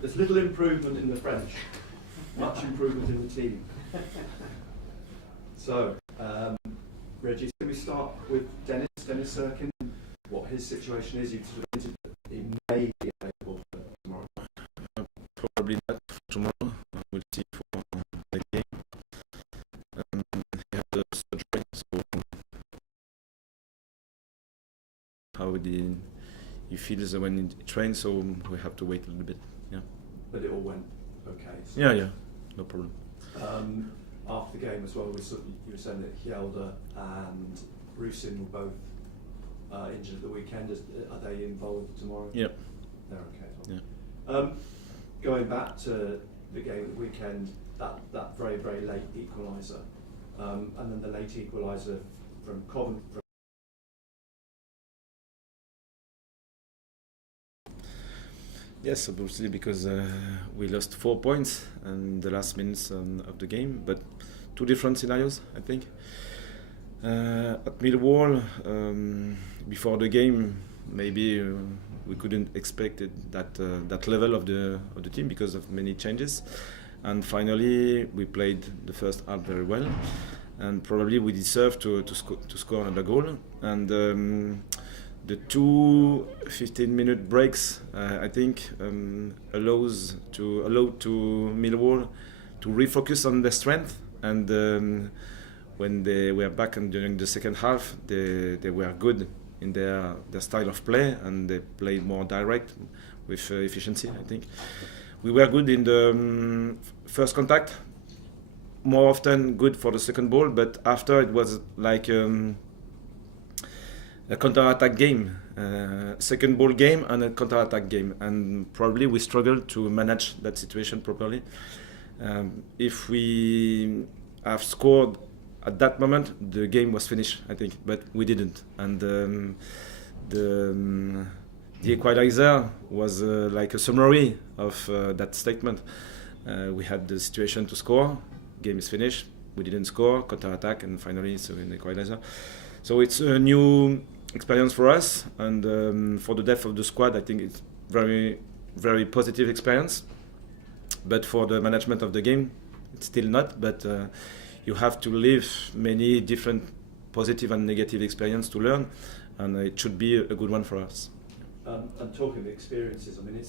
there's little improvement in the French, much improvement in the team. So, Régis, can we start with Dennis Sirkin? What his situation is? He may be available for tomorrow. Probably not for tomorrow. We'll see for the game. He had the surgery, so how he feels when he trains, so we have to wait a little bit. Yeah. But it all went okay. So Yeah, no problem. After the game as well, you were saying that Hjelde and Rusin were both injured at the weekend. Are they involved tomorrow? Yeah. They're okay as well. Yeah. Going back to the game at the weekend, that very, very late equaliser, and then the late equaliser from Coventry. Yes, obviously, because we lost 4 points in the last minutes of the game, but two different scenarios, I think. At Millwall, before the game, maybe we couldn't expect that level of the team because of many changes, and finally we played the first half very well, and probably we deserved to score another goal. And the two 15-minute breaks, I think, allowed to Millwall to refocus on their strength. And when they were back during the second half, they were good in their style of play, and they played more direct with efficiency, I think. We were good in the first contact, more often good for the second ball, but after it was like a counter-attack game, second ball game and a counter-attack game, and probably we struggled to manage that situation properly. If we have scored at that moment, the game was finished, I think, but we didn't. And the equalizer was like a summary of that statement. We had the situation to score, game is finished, we didn't score, counter-attack, and finally it's an equalizer. So it's a new experience for us, and for the depth of the squad, I think it's very, very positive experience. But for the management of the game, it's still not. But you have to live many different positive and negative experience to learn, and it should be a good one for us. And talking of experiences, I mean,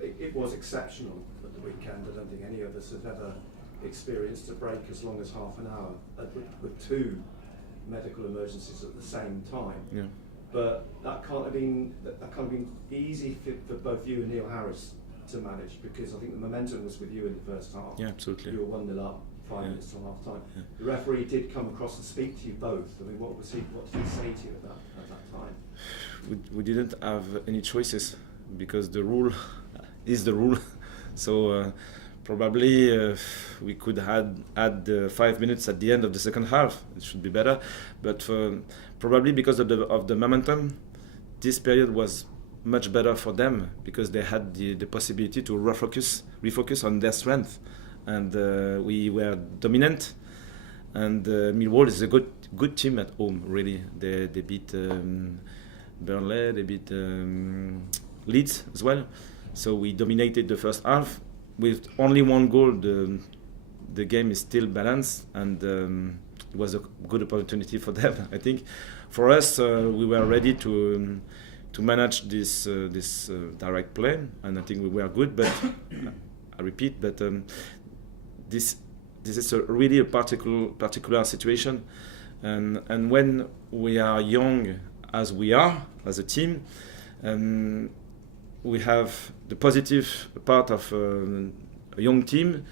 it was exceptional at the weekend. I don't think any of us have ever experienced a break as long as half an hour with two medical emergencies at the same time. Yeah. But that can't have been easy for both you and Neil Harris to manage, because I think the momentum was with you in the first half. Yeah, absolutely. You were 1-0 up 5 minutes till half time. Yeah. The referee did come across and speak to you both. I mean, what did he say to you at that time? We didn't have any choices because the rule is the rule. So probably we could add 5 minutes at the end of the second half. It should be better. But probably because of the momentum, this period was much better for them because they had the possibility to refocus on their strength. And we were dominant. And Millwall is a good team at home, really. They beat Burnley, they beat Leeds as well. So we dominated the first half. With only one goal, the game is still balanced, and it was a good opportunity for them, I think. For us, we were ready to manage this direct play, and I think we were good. But I repeat, but this is really a particular situation, and when we are young, as we are as a team. We have the positive part of a young team,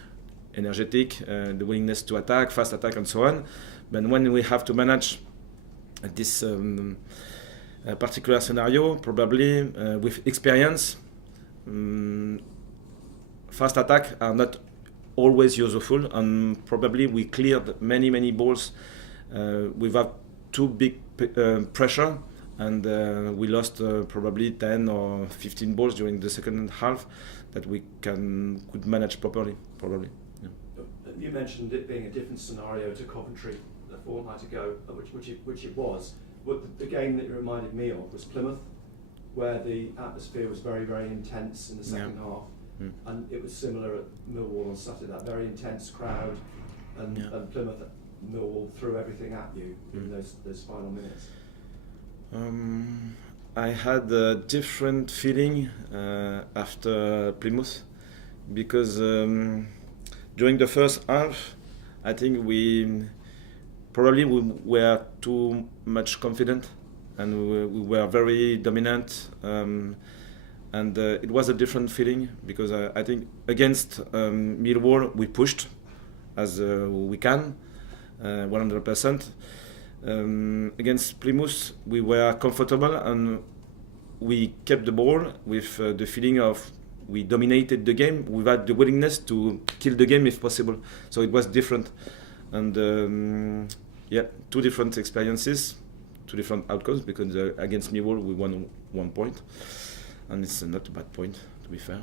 energetic, the willingness to attack, fast attack, and so on. But when we have to manage this particular scenario, probably with experience, fast attack are not always useful, and probably we cleared many balls without too big pressure. And we lost probably 10 or 15 balls during the second half that we could manage properly, probably. Yeah. You mentioned it being a different scenario to Coventry a fortnight ago, which it was. But the game that it reminded me of was Plymouth, where the atmosphere was very, very intense in the second half. and it was similar at Millwall on Saturday. That very intense crowd, and Plymouth, Millwall threw everything at you in those final minutes. I had a different feeling after Plymouth, because during the first half, I think we were too much confident, and we were very dominant, and it was a different feeling, because I think against Millwall we pushed as we can, 100%. Against Plymouth we were comfortable, and we kept the ball with the feeling of we dominated the game without the willingness to kill the game if possible. So it was different, and two different experiences, two different outcomes, because against Millwall we won 1 point, and it's not a bad point, to be fair.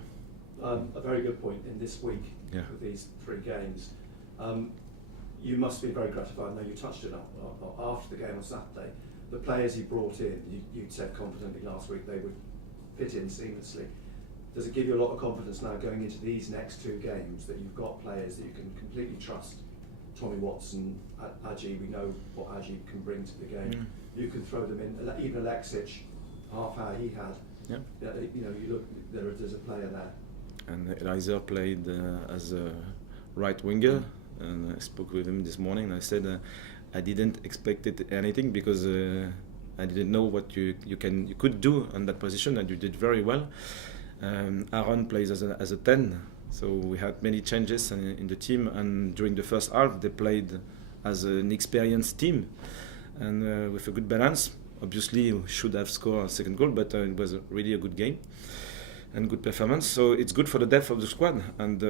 A very good point in this week with these 3 games. You must be very gratified. I know you touched it up after the game on Saturday. The players you brought in, you said confidently last week they would fit in seamlessly. Does it give you a lot of confidence now going into these next 2 games that you've got players that you can completely trust? Tommy Watson, Aji, we know what Aji can bring to the game. You can throw them in, even Alexic, half hour he had. You look, there's a player there. And Eliza played as a right winger, and I spoke with him this morning, and I said I didn't expect anything, because I didn't know what you could do on that position, and you did very well. Aaron plays as a 10, so we had many changes in the team, and during the first half they played as an experienced team, and with a good balance. Obviously we should have scored a second goal, but it was really a good game and good performance, so it's good for the depth of the squad, and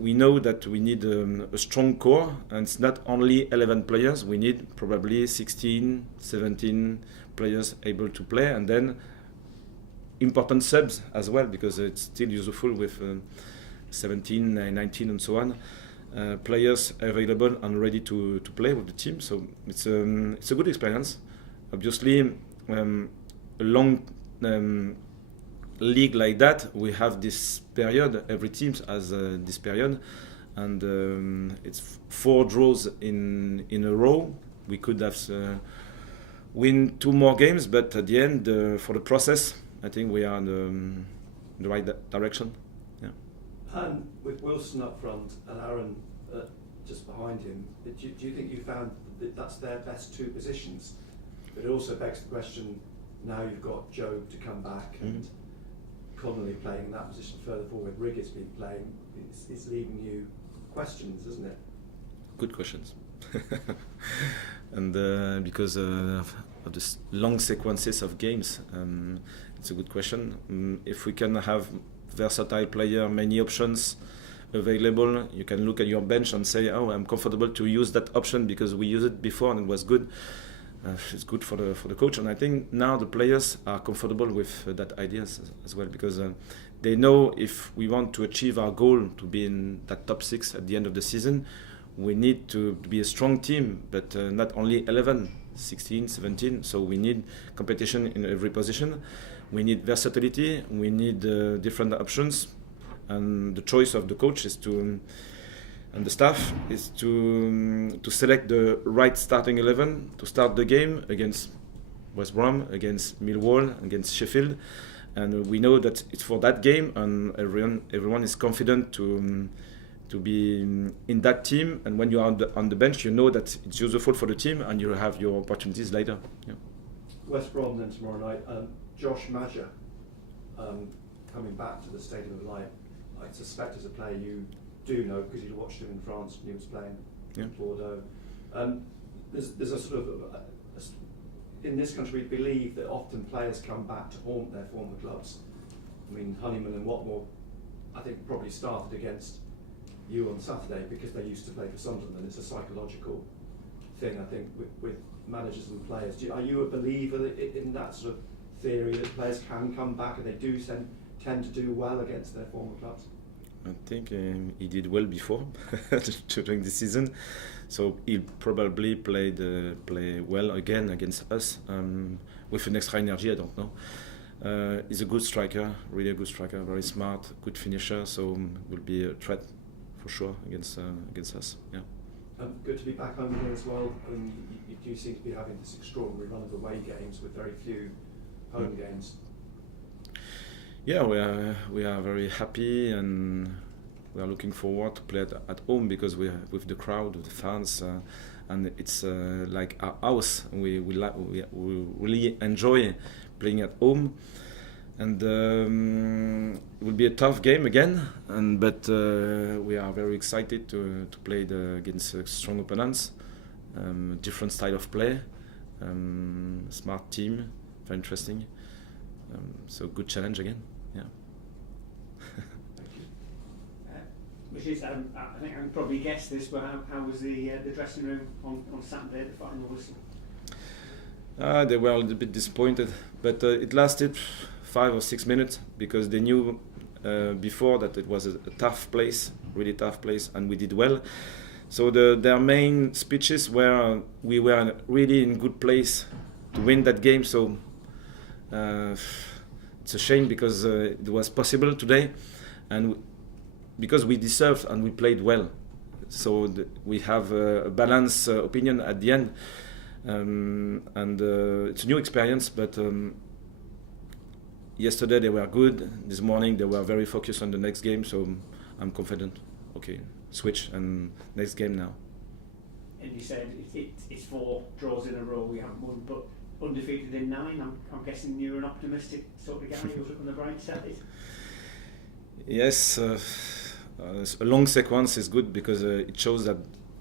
we know that we need a strong core, and it's not only 11 players, we need probably 16, 17 players able to play, and then important subs as well, because it's still useful with 17, 19 and so on, players available and ready to play with the team, so it's a good experience. Obviously a long league like that, we have this period, every team has this period, and it's 4 draws in a row. We could have win 2 more games, but at the end, for the process, I think we are in the right direction. And with Wilson up front and Aaron just behind him, do you think you found that that's their best 2 positions? But it also begs the question, now you've got Joe to come back and Connolly playing in that position further forward, Régis been playing, it's leaving you questions, isn't it? Good questions. And because of the long sequences of games, it's a good question. If we can have versatile player, many options available, you can look at your bench and say, oh, I'm comfortable to use that option because we used it before and it was good. It's good for the coach, and I think now the players are comfortable with that idea as well, because they know if we want to achieve our goal to be in that top 6 at the end of the season, we need to be a strong team, but not only 11, 16, 17, so we need competition in every position, we need versatility, we need different options, and the choice of the coach is to and the staff is to select the right starting 11 to start the game against West Brom, against Millwall, against Sheffield, and we know that it's for that game, and everyone is confident to be in that team. And when you are on the bench, you know that it's useful for the team, and you have your opportunities later. Yeah. West Brom then tomorrow night. Josh Maja coming back to the Stadium of Light. I suspect as a player you do know, because you watched him in France when he was playing in Bordeaux. There's a sort of in this country we believe that often players come back to haunt their former clubs. I mean, Honeyman and Watmore, I think, probably started against you on Saturday because they used to play for Sunderland. It's a psychological thing, I think, with managers and players. Are you a believer in that sort of theory that players can come back and they do tend to do well against their former clubs? I think he did well before during the season, so he'll probably play well again against us with an extra energy. I don't know, He's a good striker, really a good striker, very smart, good finisher. So will be a threat for sure against us. Yeah. Good to be back home here as well. I mean, you do seem to be having this extraordinary run of away games with very few home games. Yeah, we are very happy, and we are looking forward to play at home because we are with the crowd, with the fans, and it's like our house. We really enjoy playing at home, and it will be a tough game again. But we are very excited to play against strong opponents, different style of play, smart team, very interesting. So good challenge again. Yeah. Régis, I think I can probably guess this, but how was the dressing room on Saturday at the final whistle? They were a little bit disappointed, but it lasted 5 or 6 minutes because they knew before that it was a tough place, really tough place, and we did well. So their main speeches were we were really in good place to win that game. So it's a shame because it was possible today, and because we deserved and we played well. So we have a balanced opinion at the end. And it's a new experience, but yesterday they were good. This morning they were very focused on the next game, so I'm confident. Okay, switch and next game now. And you said it's 4 draws in a row. We haven't won, but undefeated in 9. I'm guessing you're an optimistic sort of guy who's on the bright side. Yes, a long sequence is good because it shows that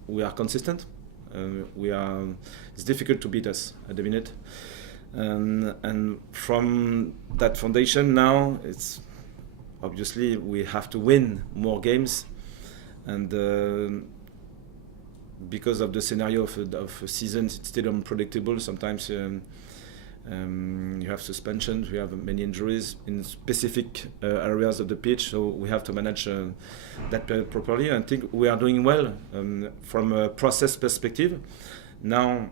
we are consistent. It's difficult to beat us at the minute, and from that foundation now, it's obviously we have to win more games, and because of the scenario of seasons, it's still unpredictable. Sometimes you have suspensions, we have many injuries in specific areas of the pitch, so we have to manage that period properly. I think we are doing well from a process perspective. Now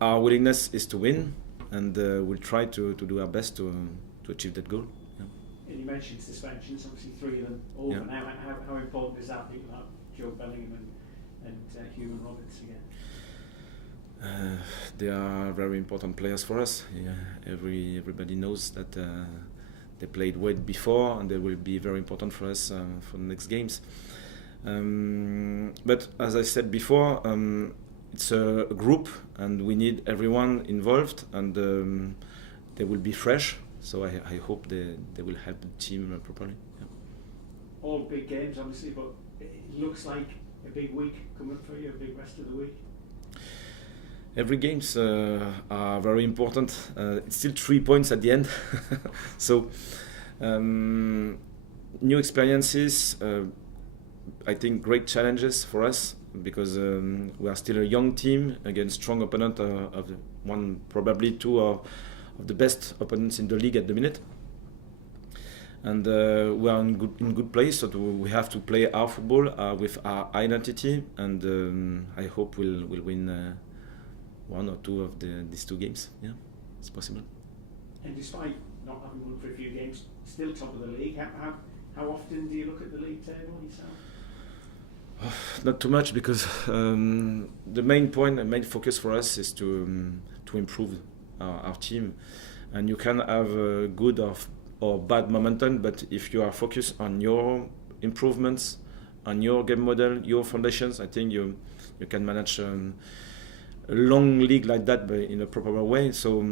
our willingness is to win, and we'll try to do our best to achieve that goal. Yeah. And you mentioned suspensions, obviously 3 of them over. Yeah. Now, how important is that? People like Joe Bellingham and Hugh Roberts again. They are very important players for us. Yeah, everybody knows that they played well before, and they will be very important for us for the next games. But as I said before, it's a group, and we need everyone involved, and they will be fresh. So I hope they will help the team properly. Yeah. All big games, obviously, but it looks like a big week coming for you, a big rest of the week. Every games are very important. It's still 3 points at the end. So new experiences, I think great challenges for us because we are still a young team against strong opponent of probably 2 of the best opponents in the league at the minute. And we are in good place, so we have to play our football with our identity, and I hope we'll win 1 or 2 of these 2 games. Yeah, it's possible. And despite not having won for a few games, still top of the league. How often do you look at the league table yourself? Not too much, because the main focus for us is to improve our team, and you can have a good or bad momentum, but if you are focused on your improvements, on your game model, your foundations, I think you can manage a long league like that, but in a proper way. So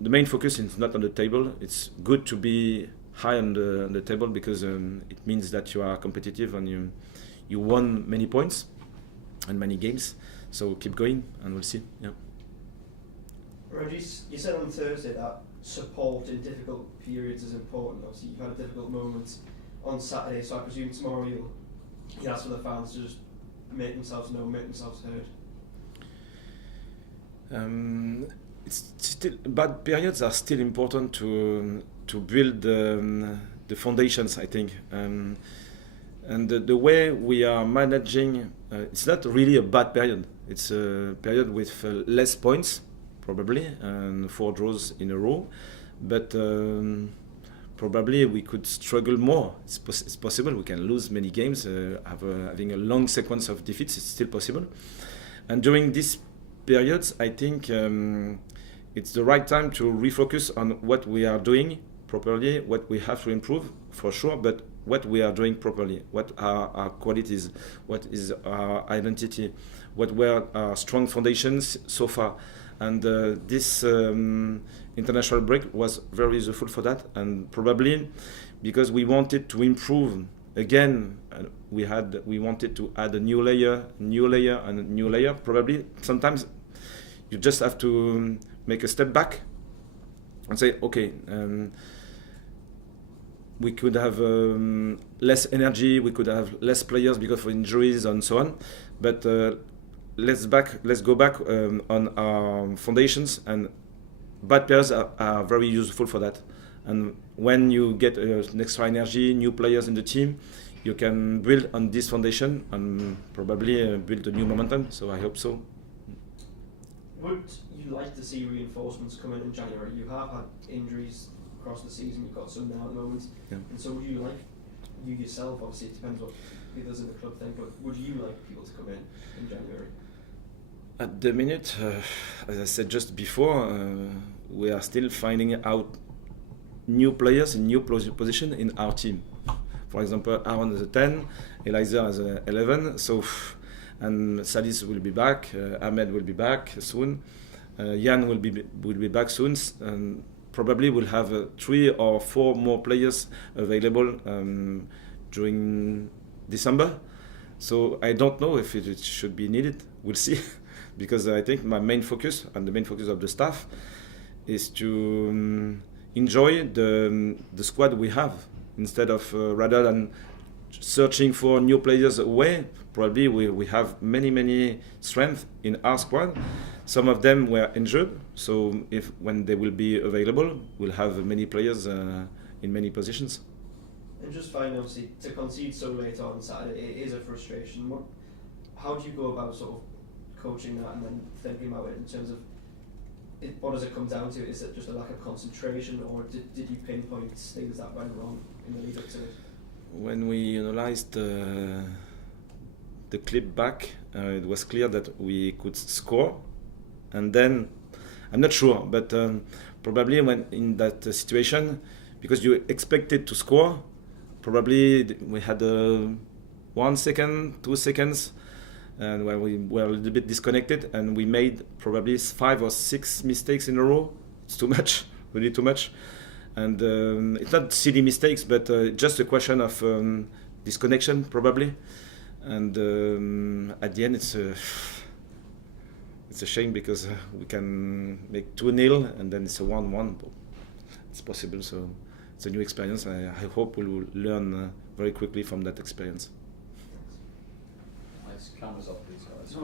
the main focus is not on the table. It's good to be high on the table because it means that you are competitive and you won many points and many games. So keep going, and we'll see. Yeah. Régis, you said on Thursday that support in difficult periods is important. Obviously, you've had a difficult moment on Saturday, so I presume tomorrow you'll ask for the fans to just make themselves known, make themselves heard. It's still bad periods are still important to build the foundations, I think, and the way we are managing, it's not really a bad period. It's a period with less points, probably, and 4 draws in a row. But probably we could struggle more. It's possible. We can lose many games. Having a long sequence of defeats, it's still possible. And during these periods, I think it's the right time to refocus on what we are doing properly, what we have to improve, for sure, but what we are doing properly, what are our qualities, what is our identity, what were our strong foundations so far. And this international break was very useful for that, and probably because we wanted to improve again, we wanted to add a new layer, and a new layer. Probably sometimes you just have to make a step back and say, okay, we could have less energy, we could have less players because of injuries and so on, but let's go back on our foundations, and bad players are very useful for that. And when you get an extra energy, new players in the team, you can build on this foundation and probably build a new momentum. So I hope so. Would you like to see reinforcements come in January? You have had injuries across the season, you've got some now at the moment. Yeah. And so would you like, you yourself, obviously it depends what the others in the club think, but would you like people to come in January? At the minute, as I said just before, we are still finding out new players in new position in our team. For example, Aaron is a 10, Eliza is a 11, so and Salis will be back, Ahmed will be back soon, Jan will be back soon, and probably we'll have 3 or 4 more players available during December. So I don't know if it should be needed. We'll see. Because I think my main focus and the main focus of the staff is to enjoy the squad we have, instead of rather than searching for new players away. Probably we have many strengths in our squad. Some of them were injured, so when they will be available, we'll have many players in many positions. And just finally, obviously, to concede so late on Saturday, it is a frustration. How do you go about sort of coaching that and then thinking about it in terms of what does it come down to? Is it just a lack of concentration, or did you pinpoint things that went wrong in the lead up to it? When we analyzed the clip back, it was clear that we could score, and then I'm not sure, but probably when in that situation, because you expected to score, probably we had 1 second, 2 seconds, and when we were a little bit disconnected, and we made probably 5 or 6 mistakes in a row. It's too much, really too much. And it's not silly mistakes, but just a question of disconnection, probably. And at the end, it's a shame because we can make 2-0 and then it's a 1-1. It's possible, so it's a new experience. I hope we will learn very quickly from that experience. Nice. Cameras off, please, guys.